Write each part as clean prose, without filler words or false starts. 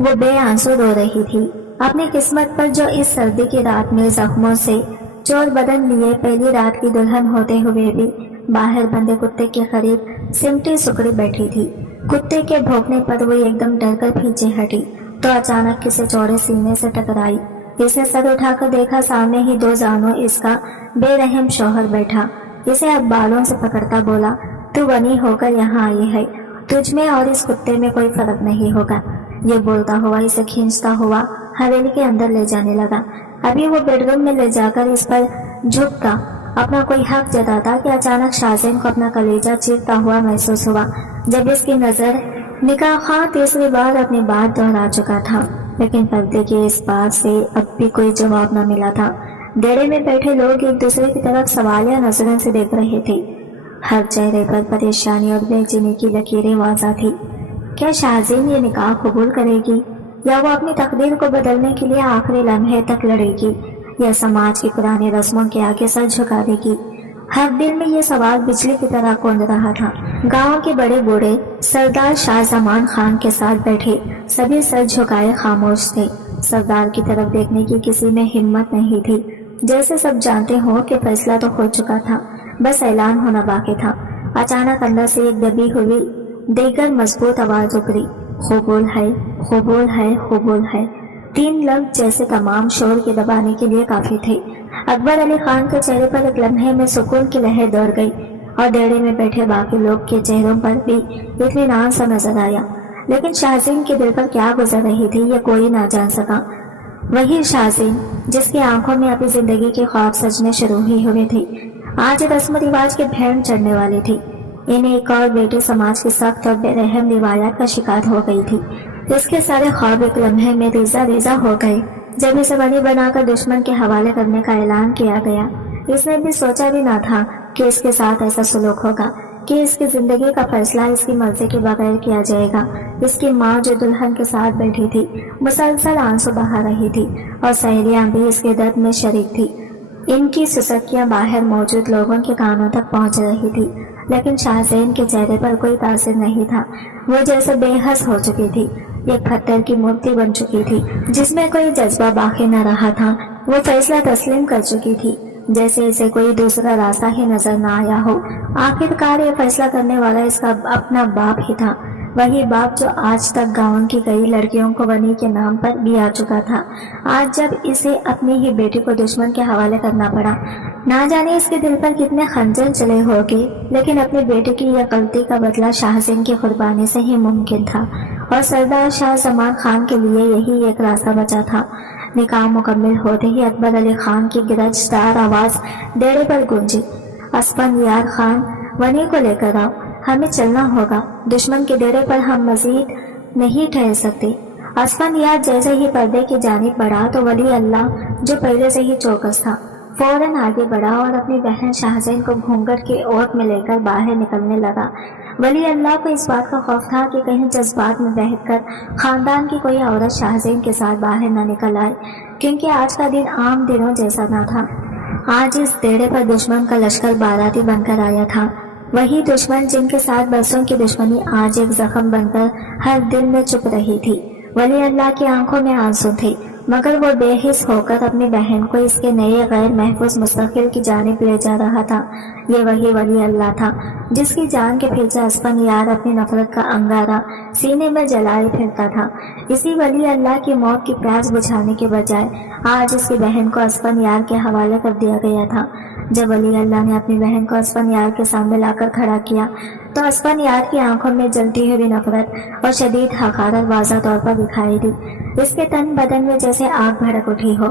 وہ بے آنسو رو رہی تھی اپنی قسمت پر جو اس سردی کی رات میں زخموں سے چور بدن لیے پہلی رات کی دلہن ہوتے ہوئے بھی باہر بندے کتے کے قریب سمٹی سکڑی بیٹھی تھی۔ کتے کے بھونکنے پر وہ ایک دم ڈر کر پیچھے ہٹی تو اچانک کسی چوڑے سینے سے ٹکرائی۔ اس نے سر اٹھا کر دیکھا، سامنے ہی دو زانوں اس کا بے رحم شوہر بیٹھا۔ اسے اب بالوں سے پکڑتا بولا، تو بنی ہو کر یہاں آئی ہے، تجھ میں اور اس کتے میں کوئی فرق نہیں ہوگا۔ یہ بولتا ہوا اسے کھینچتا ہوا حویلی کے اندر لے جانے لگا۔ ابھی وہ بیڈ روم میں لے جا کر اس پر جھک کا اپنا کوئی حق جتاتا کہ اچانک شاہزین کو اپنا کلیجہ چیرتا ہوا محسوس ہوا، جب اس کی نظر نکاح خواہ تیسری بار اپنی بات دہرا چکا تھا، لیکن پردے کے اس بات سے اب بھی کوئی جواب نہ ملا تھا۔ ڈیرے میں بیٹھے لوگ ایک دوسرے کی طرف سوالیہ نظروں سے دیکھ رہے تھے۔ ہر چہرے پر پریشانی اور بے چینی کی لکیریں واضح تھی۔ کیا شاہزین یہ نکاح قبول کرے گی، یا وہ اپنی تقدیر کو بدلنے کے لیے آخری لمحے تک لڑے گی، یا سماج کی پرانی رسموں کے آگے سر جھکا دے گی؟ ہر دل میں یہ سوال بجلی کی طرح کوند رہا تھا۔ گاؤں کے بڑے بوڑھے سردار شاہ زمان خان کے ساتھ بیٹھے سبھی سر جھکائے خاموش تھے۔ سردار کی طرف دیکھنے کی کسی میں ہمت نہیں تھی، جیسے سب جانتے ہوں کہ فیصلہ تو ہو چکا تھا، بس اعلان ہونا باقی تھا۔ اچانک اندر سے ایک دبی ہوئی دیگر مضبوط آواز ابھری، قبول ہے، قبول ہے، قبول ہے۔ تین لفظ جیسے تمام شور کے دبانے کے لیے کافی تھے۔ اکبر علی خان کے چہرے پر ایک لمحے میں سکون کی لہر دوڑ گئی، اور ڈیرے میں بیٹھے باقی لوگ کے چہروں پر بھی اطمینان سا نظر آیا۔ لیکن شاہزین کے دل پر کیا گزر رہی تھی یہ کوئی نہ جان سکا۔ وہی شاہزین جس کی آنکھوں میں اپنی زندگی کے خواب سجنے شروع ہی ہوئے تھے، آج رسم و رواج کے بھین چڑھنے والی تھی۔ انہیں ایک اور بیٹی سماج کی سخت اور بے رحم روایات کا شکار ہو گئی تھی۔ اس کے سارے خواب ایک لمحے میں ریزہ ریزہ ہو گئے جب اسے بنی بنا کر دشمن کے حوالے کرنے کا اعلان کیا گیا۔ اس نے بھی سوچا بھی نہ تھا کہ اس کے ساتھ ایسا سلوک ہوگا، کہ اس کی زندگی کا فیصلہ اس کی مرضی کے بغیر کیا جائے گا۔ اس کی ماں جو دلہن کے ساتھ بیٹھی تھی مسلسل آنسو بہا رہی تھی، اور سہیلیاں بھی اس کے درد میں شریک تھی۔ ان کی سسکیاں باہر موجود لوگوں کے کانوں تک پہنچ رہی تھی، لیکن شاہزین کے چہرے پر کوئی تاثر نہیں تھا۔ وہ جیسے بے حس ہو چکی تھی، ایک پتھر کی مورتی بن چکی تھی جس میں کوئی جذبہ باقی نہ رہا تھا۔ وہ فیصلہ تسلیم کر چکی تھی، جیسے اسے کوئی دوسرا راستہ ہی نظر نہ آیا ہو۔ آخرکار یہ فیصلہ کرنے والا اس کا اپنا باپ ہی تھا، وہی باپ جو آج تک گاؤں کی کئی لڑکیوں کو بنی کے نام پر بھی آ چکا تھا۔ آج جب اسے اپنی ہی بیٹی کو دشمن کے حوالے کرنا پڑا، نہ جانے اس کے دل پر کتنے خنجر چلے ہوگے، لیکن اپنی بیٹی کی یہ غلطی کا بدلہ شاہزین کی قربانی سے ہی ممکن تھا، اور سردار شاہ زمان خان کے لیے یہی ایک راستہ بچا تھا۔ نکاح مکمل ہوتے ہی اکبر علی خان کی گرجدار آواز ڈیرے پر گونجی، اسفندیار خان، ونی کو لے کر آؤ، ہمیں چلنا ہوگا، دشمن کے ڈیرے پر ہم مزید نہیں ٹھہر سکتے۔ اسفندیار جیسے ہی پردے کی جانب بڑھا تو ولی اللہ جو پہلے سے ہی چوکس تھا فوراً آگے بڑھا اور اپنی بہن شاہزین کو گھونگھٹ کے اوٹ میں لے کر باہر نکلنے لگا۔ ولی اللہ کو اس بات کا خوف تھا کہ کہیں جذبات میں بہہ کر خاندان کی کوئی عورت شاہزین کے ساتھ باہر نہ نکل آئے، کیونکہ آج کا دن عام دنوں جیسا نہ تھا۔ آج اس ڈیرے پر دشمن کا لشکر باراتی بن کر آیا تھا، وہی دشمن جن کے ساتھ برسوں کی دشمنی آج ایک زخم بن کر ہر دل میں چپ رہی تھی۔ ولی اللہ کی آنکھوں میں آنسو تھے، مگر وہ بے حس ہو کر اپنی بہن کو اس کے نئے غیر محفوظ مستقبل کی جانب لے جا رہا تھا۔ یہ وہی ولی اللہ تھا جس کی جان کے پیچھے اسفندیار اپنی نفرت کا انگارہ سینے میں جلائے پھرتا تھا۔ اسی ولی اللہ کی موت کی پیاس بجھانے کے بجائے آج اس کی بہن کو اسفندیار کے حوالے کر دیا گیا تھا۔ جب ولی اللہ نے اپنی بہن کو اسفندیار کے سامنے لا کر کھڑا کیا تو اسفندیار کی آنکھوں میں جلتی ہوئی نفرت اور شدید حقارت واضح طور پر دکھائی دی۔ اس کے تن بدن میں جیسے آگ بھڑک اٹھی ہو۔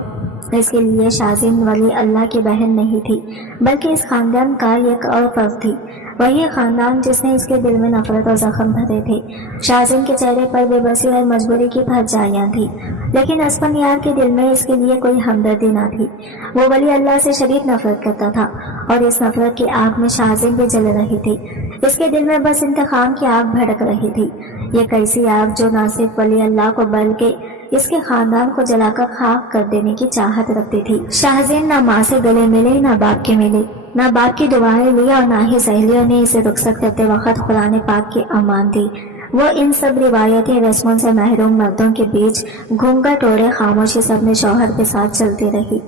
اس کے لیے شاہزین ولی اللہ کی بہن نہیں تھی، بلکہ اس خاندان کا ایک اور فرد تھی، وہی خاندان جس نے اس کے دل میں نفرت اور زخم بھرے تھے۔ شاہزین کے چہرے پر بے بسی اور مجبوری کی پھرچھائیاں تھیں، لیکن اسفندیار کے دل میں اس کے لیے کوئی ہمدردی نہ تھی۔ وہ ولی اللہ سے شدید نفرت کرتا تھا، اور اس نفرت کی آگ میں شاہزین بھی جل رہی تھی۔ اس کے دل میں بس انتقام کی آگ بھڑک رہی تھی، یہ کیسی آگ جو نہ صرف ولی اللہ کو بلکہ اس کے خاندان کو جلا کر خاک کر دینے کی چاہت رکھتی تھی۔ شاہزین نہ ماں سے گلے ملے، نہ باپ کے ملے، نہ باپ کی دعائیں لی، اور نہ ہی سہیلیوں نے اسے رخصت کرتے وقت قرآن پاک کی امان دی۔ वो इन सब रिवायती रस्मों से महरूम मर्दों के बीच घूंघट ओढ़े खामोशी से अपने शौहर के साथ चलती रही।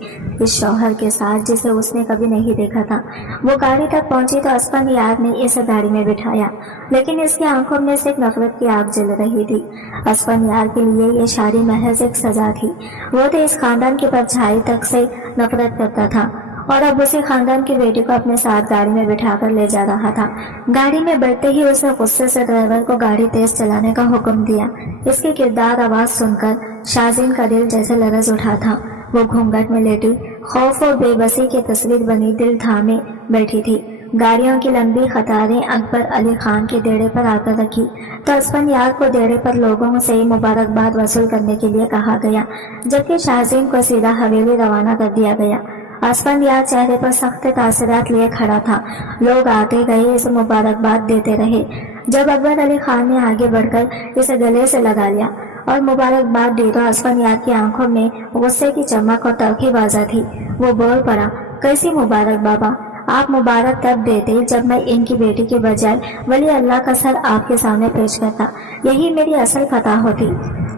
इस शौहर के साथ जिसे उसने कभी नहीं देखा था। वो गाड़ी तक पहुंची तो असफंदयार ने इसे गाड़ी में बिठाया, लेकिन इसकी आंखों में से एक नफरत की आग जल रही थी। असफंदयार के लिए ये शादी महज एक सजा थी। वो तो इस खानदान की परछाई तक से नफरत करता था और अब उसी खानदान की बेटी को अपने साथ गाड़ी में बिठाकर ले जा रहा था। गाड़ी में बैठते ही उसने गुस्से से ड्राइवर को गाड़ी तेज चलाने का हुक्म दिया। इसकी किरदार आवाज सुनकर शाहजीन का दिल जैसे लरज उठा था। वो घूंघट में लेटी खौफ और बेबसी की तस्वीर बनी दिल थामे बैठी थी। गाड़ियों की लंबी कतारें अकबर अली खान के देड़े पर आकर रखी तो असफंदयार को देड़े पर लोगों से मुबारकबाद वसूल करने के लिए कहा गया, जबकि शाहजीन को सीधा हवेली रवाना कर दिया गया। असफंदयार चेहरे पर सख्त तासरात लिए खड़ा था। लोग आते गए इसे मुबारकबाद देते रहे। जब अकबर अली खान ने आगे बढ़कर इसे गले से लगा लिया और मुबारकबाद दी तो असफंदयार की आंखों में गुस्से की चमक और तलखी बाजा थी। वो बोल पड़ा, कैसी मुबारक बाबा, आप मुबारक तब देते जब मैं इनकी बेटी के बजाय वली अल्लाह का सर आपके सामने पेश करता। यही मेरी असल फतह होती।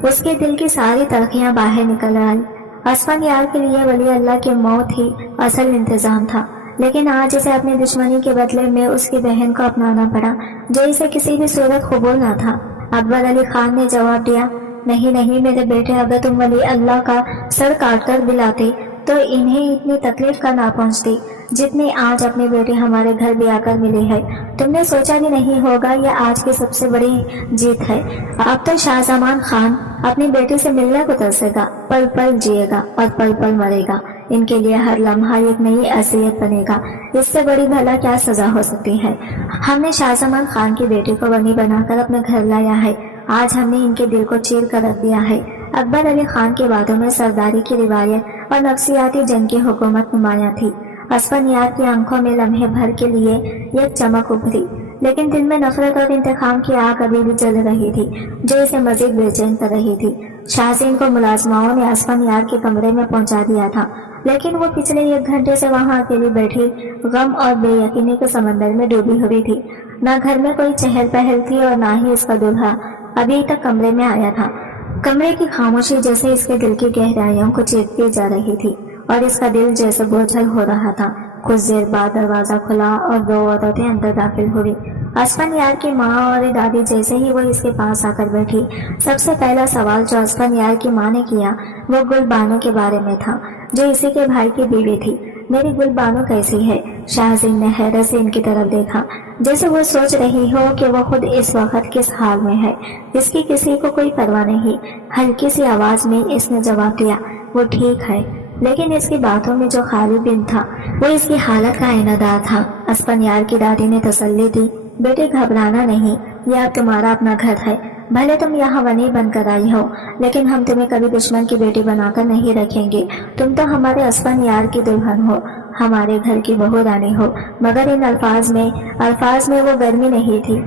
उसके दिल की सारी तलखियां बाहर निकल आई। असफंदयार के लिए वली अल्लाह की मौत ही असल इंतजाम था, लेकिन आज इसे अपनी दुश्मनी के बदले में उसकी बहन को अपनाना पड़ा, जो इसे किसी भी सूरत कबूल न था। अकबर अली खान ने जवाब दिया, नहीं नहीं मेरे बेटे, अगर तुम वली अल्लाह का सर काट कर भी लाते तो इन्हें इतनी तकलीफ का ना पहुंचती जितनी आज अपनी बेटी हमारे घर भी आकर मिली है। तुमने सोचा भी नहीं होगा ये आज की सबसे बड़ी जीत है। अब तो शाहजमान खान अपनी बेटी से मिलने को तरसेगा, पल पल जिएगा और पल पल मरेगा। इनके लिए हर लम्हा एक नई असीयत बनेगा। इससे बड़ी भला क्या सजा हो सकती है। हमने शाहजमान खान की बेटी को बनी बनाकर अपने घर लाया है। आज हमने इनके दिल को चीर कर रख दिया है। अकबर अली खान की बातों में सरदारी की रिवायत और नफसियाती जंग की हुकूमत नुमाया थी। असफंदयार की आंखों में लम्हे भर के लिए एक चमक उभरी, लेकिन दिल में नफरत और इंतकाम की आग अभी भी जल रही थी, जो इसे मजीद बेचैन कर रही थी। शाहजीन को मुलाजमाओं ने असफंदयार के कमरे में पहुंचा दिया था, लेकिन वो पिछले 1 घंटे से वहां अकेली बैठी गम और बेयकीनी के समंदर में डूबी हुई थी। न घर में कोई चहल पहल थी और न ही इसका दूल्हा अभी तक कमरे में आया था। कमरे की खामोशी जैसे इसके दिल की गहराइयों को चीरती जा रही थी और इसका दिल जैसे बोझल हो रहा था। कुछ देर बाद दरवाजा खुला और 2 औरतें अंदर दाखिल हुई। असफंदयार की माँ और दादी जैसे ही वो इसके पास आकर बैठी, सबसे पहला सवाल जो असफंदयार की माँ ने किया वो गुलबानो के बारे में था, जो इसी के भाई की बीवी थी। मेरी गुलबानो कैसी है? शाहजीन ने हैरत से इनकी तरफ देखा, जैसे वो सोच रही हो कि वो खुद इस वक्त किस हाल में है। इसकी किसी को कोई परवाह नहीं। हल्की सी आवाज में इसने जवाब दिया, वो ठीक है। लेकिन इसकी बातों में जो खाली बिन था वो इसकी हालत का ऐनादार था। असफंदयार की दादी ने तसल्ली दी, बेटे घबराना नहीं, यह तुम्हारा अपना घर है। भले तुम यहाँ वनी बनकर आई हो, लेकिन हम तुम्हें कभी दुश्मन की बेटी बनाकर नहीं रखेंगे। तुम तो हमारे असफंदयार की दुल्हन हो, हमारे घर की बहू रानी हो। मगर इन अल्फाज में वो गर्मी नहीं थी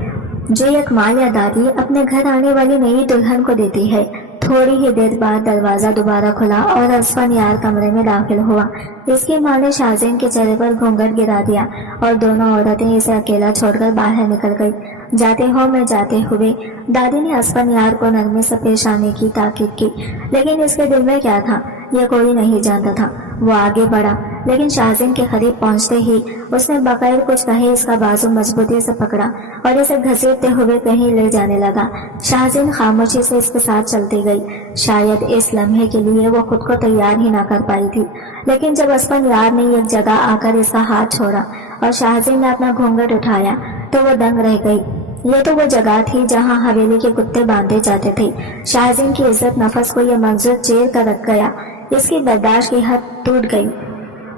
जो एक माँ या दादी अपने घर आने वाली नई दुल्हन को देती है। थोड़ी ही देर बाद दरवाजा दोबारा खुला और असफंदयार कमरे में दाखिल हुआ। इसकी माँ ने शाहजीन के चेहरे पर घूंघट गिरा दिया और दोनों औरतें इसे अकेला छोड़कर बाहर निकल गई। जाते हो मैं जाते हुए दादी ने असफंदयार को नरमी से पेश आने की ताकीद की, लेकिन इसके दिल में क्या था यह कोई नहीं जानता था। वो आगे बढ़ा, लेकिन शाहजीन के करीब पहुंचते ही उसने बगैर कुछ कहे इसका बाजू मजबूती से पकड़ा और इसे घसीटते हुए कहीं ले जाने लगा। शाहजीन खामोशी से इसके साथ चलती गई। शायद इस लम्हे के लिए वो खुद को तैयार ही ना कर पाई थी, लेकिन जब असफंदयार ने एक जगह आकर इसका हाथ छोड़ा और शाहजीन ने अपना घूंघट उठाया तो वो दंग रह गई। ये तो वो जगह थी जहाँ हवेली के कुत्ते बांधे जाते थे। शाहजीन की इज्जत नफस को यह मंजर चीर कर रख गया। इसकी बर्दाश्त की हद टूट गई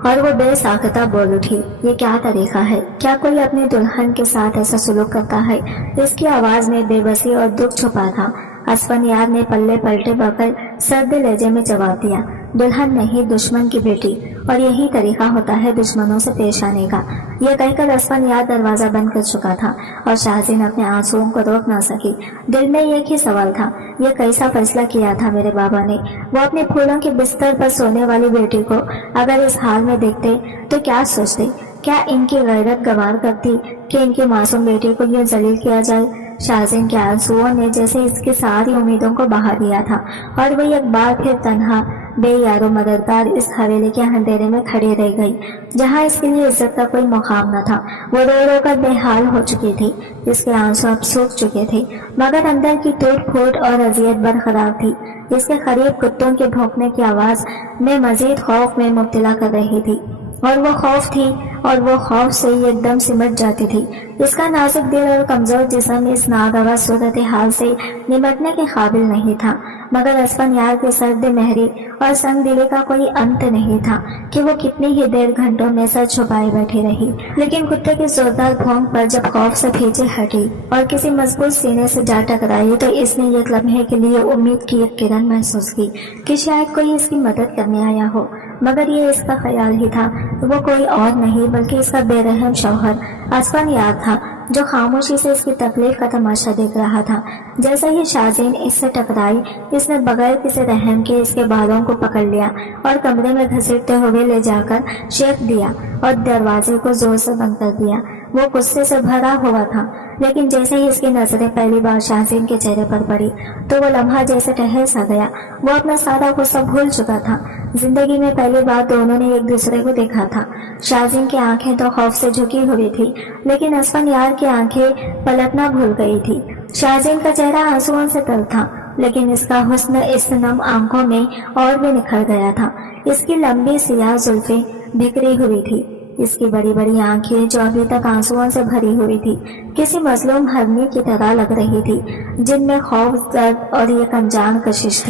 और वो बेसाख्ता बोल उठी, ये क्या तरीका है? क्या कोई अपनी दुल्हन के साथ ऐसा सुलूक करता है? इसकी आवाज में बेबसी और दुख छुपा था। असफंदयार ने पल्ले पलटे बगैर सर्द लहजे में जवाब दिया, दुल्हन नहीं, दुश्मन की बेटी, और यही तरीका होता है दुश्मनों से पेश आने का। यह कहकर असफंदयार दरवाजा बंद कर चुका था और शाहजीन अपने आंसुओं को रोक ना सकी। दिल में एक ही सवाल था, यह कैसा फैसला किया था मेरे बाबा ने? वो अपने फूलों के बिस्तर पर सोने वाली बेटी को अगर इस हाल में देखते तो क्या सोचते? क्या इनकी गैरत गवार करती कि इनकी मासूम बेटी को यह जलील किया जाए? شازن کے آنسوؤں نے جیسے اس کی ساری امیدوں کو بہا دیا تھا اور وہ ایک بار پھر تنہا بے یار و مددگار اس حویلی کے اندھیرے میں کھڑی رہ گئی جہاں اس کے لیے عزت کا کوئی مقام نہ تھا۔ وہ رو رو کر بے حال ہو چکی تھی، اس کے آنسو اب سوکھ چکے تھے، مگر اندر کی ٹوٹ پھوٹ اور اذیت برقرار تھی۔ اس کے قریب کتوں کے بھونکنے کی آواز میں مزید خوف میں مبتلا کر رہی تھی، اور وہ خوف تھی اور وہ خوف سے ایک دم سمٹ جاتی تھی۔ اس کا نازک دل اور کمزور جسم اس ناگوار صورتحال سے نمٹنے کے قابل نہیں تھا، مگر اسفندیار کی سرد مہری اور سنگ دلی کا کوئی انت نہیں تھا کہ وہ کتنی ہی دیر گھنٹوں میں سر چھپائے بیٹھی رہی، لیکن کتے کی زوردار بھونک پر جب خوف سے پیچھے ہٹی اور کسی مضبوط سینے سے جا ٹکرائی تو اس نے ایک لمحے کے لیے امید کی ایک کرن محسوس کی کہ شاید کوئی اس کی مدد کرنے آیا ہو، مگر یہ اس کا خیال ہی تھا۔ وہ کوئی اور نہیں بلکہ اس کا بے رحم شوہر اسفندیار تھا، جو خاموشی سے اس کی تکلیف کا تماشا دیکھ رہا تھا۔ جیسے ہی شازین اس سے ٹکرائی، اس نے بغیر کسی رحم کے اس کے بالوں کو پکڑ لیا اور کمرے میں گھسیٹتے ہوئے لے جا کر شیک دیا اور دروازے کو زور سے بند کر دیا۔ وہ غصے سے بھرا ہوا تھا، لیکن جیسے ہی اس کی نظریں پہلی بار شازین کے چہرے پر پڑی تو وہ لمحہ جیسے ٹھہر سا گیا۔ وہ اپنا سارا غصہ بھول چکا تھا۔ زندگی میں پہلی بار دونوں نے ایک دوسرے کو دیکھا تھا۔ شازین کی آنکھیں تو خوف سے جھکی ہوئی تھی، لیکن اسفندیار کی آنکھیں پلٹنا بھول گئی تھی۔ شازین کا چہرہ آنسوؤں سے تر تھا، لیکن اس کا حسن اس نم آنکھوں میں اور بھی نکھر گیا تھا۔ اس کی لمبی سیاہ زلفیں بکھری ہوئی تھی، اس کی بڑی بڑی آنکھیں جو ابھی تک آنسوؤں سے بھری ہوئی تھی کسی مظلوم ہرنی کی طرح لگ رہی تھی، جن میں خوف، درد اور ایک انجان کشش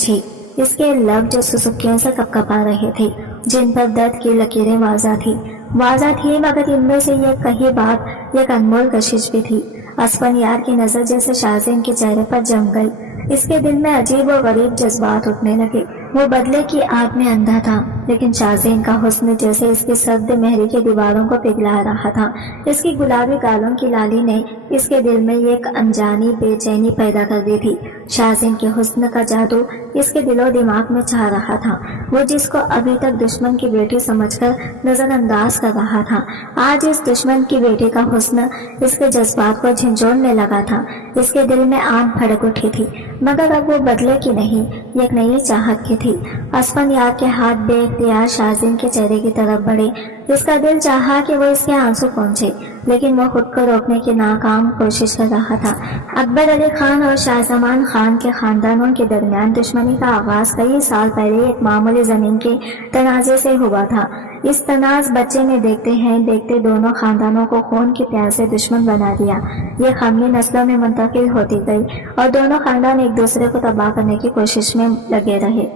تھی۔ اس کے لب جو سسکیوں سے کپکپا رہے تھے، جن پر درد کی لکیریں واضح تھی، مگر ان میں سے یہ کہیں بات ایک انمول کشش بھی تھی۔ اسفندیار کی نظر جیسے شازین کے چہرے پر جم گئی، اس کے دل میں عجیب و غریب جذبات اٹھنے لگے۔ وہ بدلے کی آگ میں اندھا تھا، لیکن شازین کا حسن جیسے اس کی سرد مہری کی دیواروں کو پگھلا رہا تھا۔ اس کی گلابی گالوں کی لالی نے اس کے دل میں ایک انجانی بے چینی پیدا کر دی تھی۔ شازین کے حسن کا جادو اس کے دل و دماغ میں چھا رہا تھا۔ وہ جس کو ابھی تک دشمن کی بیٹی سمجھ کر نظر انداز کر رہا تھا، آج اس دشمن کی بیٹی کا حسن اس کے جذبات کو جھنجھوڑنے لگا تھا۔ اس کے دل میں آگ بھڑک اٹھی تھی، مگر اب وہ بدلے کی نہیں، ایک نئی چاہت کی تھی۔ اسفندیار کے ہاتھ بے اختیار شازین کے چہرے کی طرف بڑھے۔ اس کا دل چاہا کہ وہ اس کے آنسو پہنچے، لیکن وہ خود کو روکنے کی ناکام کوشش کر رہا تھا۔ اکبر علی خان اور شاہ زمان خان کے خاندانوں کے درمیان دشمنی کا آغاز کئی سال پہلے ایک معمولی زمین کے تنازع سے ہوا تھا۔ اس تنازع بچے میں دیکھتے دونوں خاندانوں کو خون کی پیاس سے دشمن بنا دیا۔ یہ خامی نسلوں میں منتقل ہوتی گئی اور دونوں خاندان ایک دوسرے کو تباہ کرنے کی کوشش میں لگے رہے۔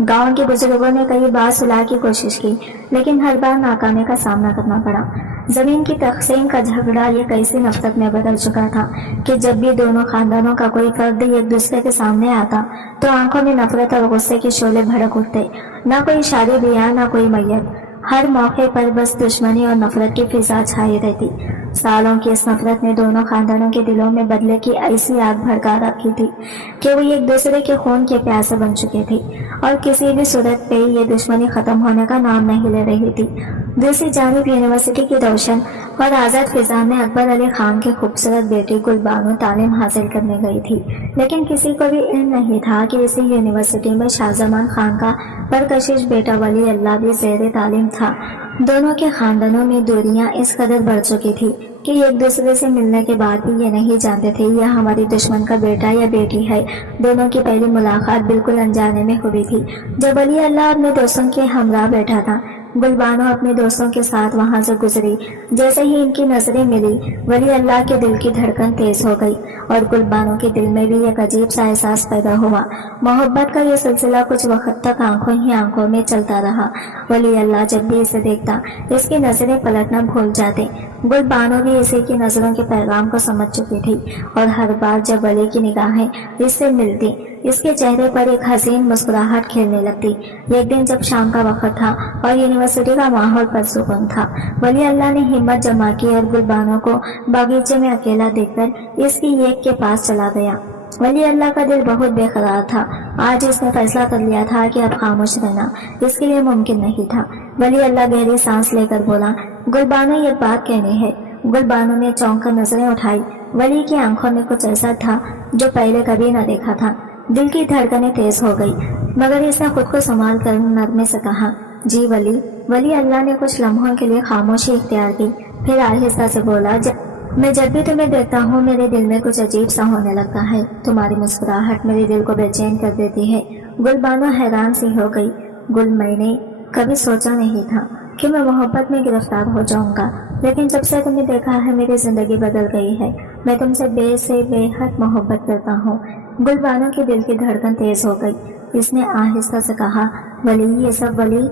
گاؤں کے بزرگوں نے کئی بار صلح کی کوشش کی، لیکن ہر بار ناکامی کا سامنا کرنا پڑا۔ زمین کی تقسیم کا جھگڑا یہ کیسی نفرت میں بدل چکا تھا کہ جب بھی دونوں خاندانوں کا کوئی فرد ایک دوسرے کے سامنے آتا تو آنکھوں میں نفرت اور غصے کے شعلے بھڑک اٹھتے۔ نہ کوئی شادی بیاہ، نہ کوئی میت، ہر موقع پر بس دشمنی اور نفرت کی فضا چھائی رہتی۔ سالوں کی اس نفرت نے دونوں خاندانوں کے دلوں میں بدلے کی ایسی آگ بھڑکا رکھی تھی کہ وہ ایک دوسرے کے خون کے پیاسے بن چکے تھے، اور کسی بھی صورت پہ یہ دشمنی ختم ہونے کا نام نہیں لے رہی تھی۔ دوسری جانب یونیورسٹی کی روشن اور آزاد فضا میں اکبر علی خان کی خوبصورت بیٹی گل بانو تعلیم حاصل کرنے گئی تھی، لیکن کسی کو بھی علم نہیں تھا کہ اسی یونیورسٹی میں شاہ زمان خان کا پرکشش بیٹا ولی اللہ بھی زیر تعلیم تھا۔ دونوں کے خاندانوں میں دوریاں اس قدر بڑھ چکی تھی کہ ایک دوسرے سے ملنے کے بعد بھی یہ نہیں جانتے تھے یہ ہماری دشمن کا بیٹا یا بیٹی ہے۔ دونوں کی پہلی ملاقات بالکل انجانے میں ہوئی تھی۔ جب ولی اللہ اپنے دوستوں کے ہمراہ بیٹھا تھا، گل بانو اپنے دوستوں کے ساتھ وہاں سے گزری۔ جیسے ہی ان کی نظریں ملی، ولی اللہ کے دل کی دھڑکن تیز ہو گئی اور گل بانو کے دل میں بھی ایک عجیب سا احساس پیدا ہوا۔ محبت کا یہ سلسلہ کچھ وقت تک آنکھوں ہی آنکھوں میں چلتا رہا۔ ولی اللہ جب بھی اسے دیکھتا، اس کی نظریں پلٹنا بھول جاتے۔ گل بانو بھی اسی کی نظروں کے پیغام کو سمجھ چکی تھی، اور ہر بار جب ولی کی نگاہیں اس سے ملتی، اس کے چہرے پر ایک حسین مسکراہٹ کھیلنے لگتی۔ ایک دن جب شام کا وقت تھا اور یونیورسٹی کا ماحول پرسکون تھا، ولی اللہ نے ہمت جمع کی اور گل بانو کو باغیچے میں اکیلا دیکھ کر اس کی ایک کے پاس چلا گیا۔ ولی اللہ کا دل بہت بے قرار تھا۔ آج اس نے فیصلہ کر لیا تھا کہ اب خاموش رہنا اس کے لیے ممکن نہیں تھا۔ ولی اللہ گہری سانس لے کر بولا، گل بانو ایک بات کہنی ہے۔ गुल बानो ने चौंक कर नजरें उठाई। वली की आंखों में कुछ ऐसा था जो पहले कभी न देखा था। दिल की धड़कनें तेज हो गई, मगर इसने खुद को संभाल कर नरमे से कहा, जी वली। वली अल्लाह ने कुछ लम्हों के लिए खामोशी इख्तियार की, फिर आहिस्ता से बोला, मैं जब भी तुम्हें देखता हूँ मेरे दिल में कुछ अजीब सा होने लगता है। तुम्हारी मुस्कुराहट मेरे दिल को बेचैन कर देती है। गुल बानो हैरान सी हो गई। गुल, मैंने कभी सोचा नहीं था कि मैं मोहब्बत में गिरफ्तार हो जाऊंगा, लेकिन जब से तुम्हें देखा है मेरी जिंदगी बदल गई है। मैं तुमसे बेहद मोहब्बत करता हूँ। गुल बानो के दिल की धड़कन तेज हो गई। इसने आहिस्ता से कहा, वली, ये सब वली।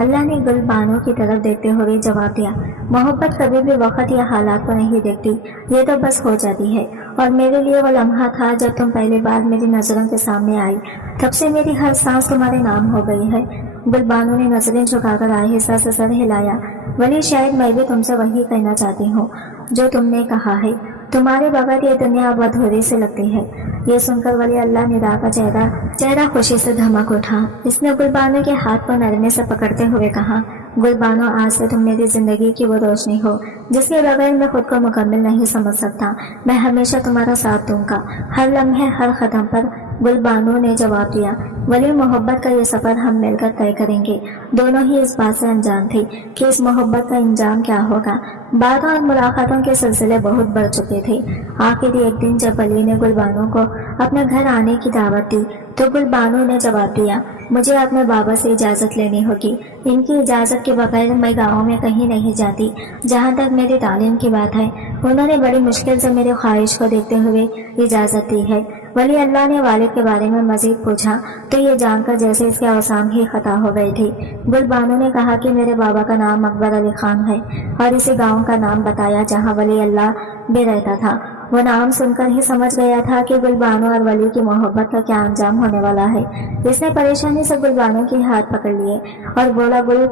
अल्लाह ने गुल बानो की तरफ देखते हुए जवाब दिया, मोहब्बत कभी भी वक्त या हालात को नहीं देखती, ये तो बस हो जाती है। और मेरे लिए वो लम्हा था जब तुम पहली बार मेरी नजरों के सामने आई, तब से मेरी हर सांस तुम्हारे नाम हो गई है। गुल बानो ने नजरें झुकाकर आहिस्ता से सर हिलाया। वली, शायद मैं भी तुमसे वही कहना चाहती हूँ जो तुमने कहा है। तुम्हारे बगैर ये दुनिया अब अधूरी से लगती है। ये सुनकर वली अल्लाह निदा का चेहरा खुशी से धमक उठा। इसने गुल बानो के हाथ को नरमे से पकड़ते हुए कहा, गुल बानो, आज से तुम मेरी जिंदगी की वो रोशनी हो जिसके बगैर मैं खुद को मुकम्मल नहीं समझ सकता। मैं हमेशा तुम्हारा साथ दूंगा, हर लम्हे, हर कदम पर। गुल बानो ने जवाब दिया, वली, मोहब्बत का ये सफर हम मिलकर तय करेंगे। दोनों ही इस बात से अनजान थी कि इस मोहब्बत का इंजाम क्या होगा। बातों और मुलाकातों के सिलसिले बहुत बढ़ चुके थे। आखिर एक दिन जब वली ने गुल बानो को अपने घर आने की दावत दी तो गुल बानो ने जवाब दिया, मुझे अपने बाबा से इजाज़त लेनी होगी। इनकी इजाज़त के बगैर मैं गाँव में कहीं नहीं जाती। जहाँ तक मेरी तालीम की बात है, उन्होंने बड़ी मुश्किल से मेरी ख्वाहिश को देखते हुए इजाज़त दी है। वली अल्लाह ने वालिद के बारे में मजीद पूछा तो ये जानकर जैसे इसके औसाम ही खता हो गई थी। गुल बानो ने कहा कि मेरे बाबा का नाम अकबर अली खान है और इसी गांव का नाम बताया जहां वली अल्लाह भी रहता था। वो नाम सुनकर ही समझ गया था कि गुल बानो और वली की मोहब्बत का क्या अंजाम होने वाला है। इसने परेशानी से गुल बानो के हाथ पकड़ लिए और बोला, गुल,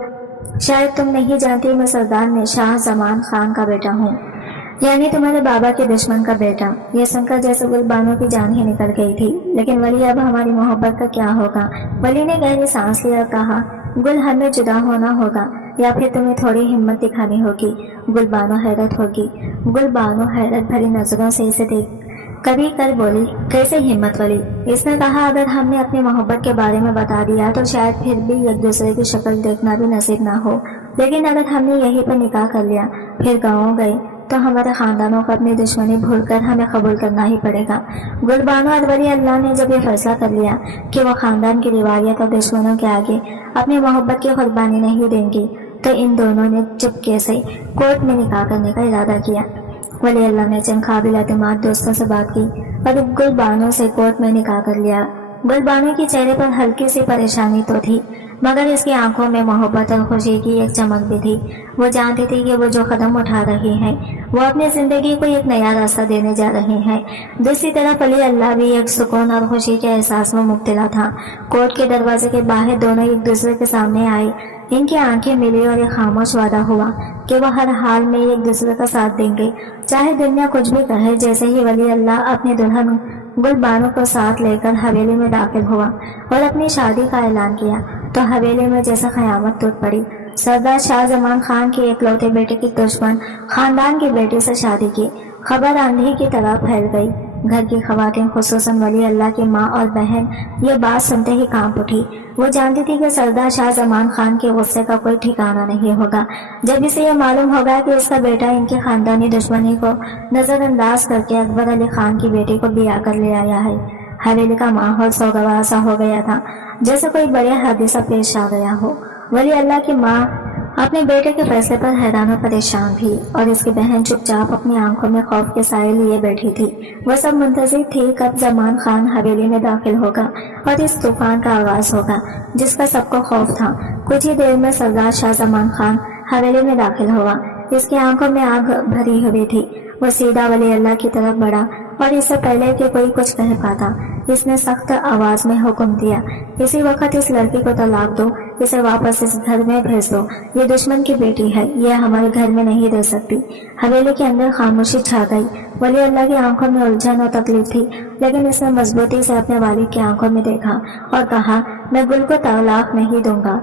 शायद तुम नहीं जानती, मैं सरदार ने शाह जमान खान का बेटा हूँ, यानी तुम्हारे बाबा के दुश्मन का बेटा। ये सुनकर जैसे गुल बानो की जान ही निकल गई थी। लेकिन वली, अब हमारी मोहब्बत का क्या होगा? वली ने गहरी सांस लिया और कहा, गुल, हमें जुदा होना होगा या फिर तुम्हें थोड़ी हिम्मत दिखानी होगी। गुल बानो हैरत भरी नजरों से इसे देख कभी कर बोली, कैसे हिम्मत वली? इसने कहा, अगर हमने अपनी मोहब्बत के बारे में बता दिया तो शायद फिर भी एक दूसरे की शक्ल देखना भी नसीब ना हो, लेकिन अगर हमने यहीं पर निकाह कर लिया फिर गाँव गए तो हमारे खानदानों को अपनी दुश्मनी भूलकर हमें कबूल करना ही पड़ेगा। गुल बानो और वली अल्लाह ने जब ये फैसला कर लिया कि वो खानदान की रिवायत और दुश्मनों के आगे अपनी मोहब्बत की कुर्बानी नहीं देंगी, तो इन दोनों ने चुपके से कोर्ट में निकाह करने का इरादा किया। वली अल्लाह ने चंद काबिल एतमाद दोस्तों से बात की और गुल बानो से कोर्ट में निकाह कर लिया। गुल बानो के चेहरे पर हल्की सी परेशानी तो थी, मगर इसकी आंखों में मोहब्बत और खुशी की एक चमक भी थी। वो जानती थी कि वो जो कदम उठा रही है वो अपनी जिंदगी को एक नया रास्ता देने जा रही है। दूसरी तरफ वली अल्लाह भी एक सुकून और खुशी के एहसास में मुब्तला था। कोर्ट के दरवाजे के बाहर दोनों एक दूसरे के सामने आए। इनकी आंखें मिली और एक खामोश वादा हुआ कि वो हर हाल में एक दूसरे का साथ देंगे, चाहे दुनिया कुछ भी कहे। जैसे ही वली अल्लाह अपने दुल्हन गुल बानो को साथ लेकर हवेली में दाखिल हुआ और अपनी शादी का ऐलान किया तो हवेली में जैसे क़यामत टूट पड़ी। सरदार शाह जमान खान के एकलौते बेटे की दुश्मन खानदान की बेटी से शादी की खबर आंधी की तरह फैल गई। घर की खवातीन, खुसूसन वली अल्लाह की माँ और बहन, ये बात सुनते ही कांप उठी। वो जानती थी कि सरदार शाह जमान खान के गुस्से का कोई ठिकाना नहीं होगा जब इसे यह मालूम होगा कि उसका बेटा इनकी खानदानी दुश्मनी को नजरअंदाज करके अकबर अली खान की बेटी को ब्याह कर ले आया है। हवेली का माहौल सोगवार सा हो गया था, जैसे कोई बड़े हादसा पेश आ गया हो। वली अल्लाह की माँ अपने बेटे के फैसले पर हैरान और परेशान थी और इसकी बहन चुपचाप अपनी आंखों में खौफ के साए लिए बैठी थी। वह सब मुंतजिर थी कब जमान खान हवेली में दाखिल होगा और इस तूफान का आगाज होगा जिसका सबको खौफ था। कुछ ही देर में सरदार शाह जमान खान हवेली में दाखिल हुआ। इसकी आंखों में आग भरी हुई थी। वो सीधा वली अल्लाह की तरफ बढ़ा और इससे पहले कि कोई कुछ कह पाता इसने सख्त आवाज में हुक्म दिया, इसी वक्त इस लड़की को तलाक दो, इसे वापस इस घर में भेज दो। ये दुश्मन की बेटी है, ये हमारे घर में नहीं रह सकती। हवेली के अंदर खामोशी छा गई। वली अल्लाह की आंखों में उलझन और तकलीफ थी, लेकिन इसने मजबूती से अपने वालिद की आंखों में देखा और कहा, मैं गुल को तलाक नहीं दूंगा।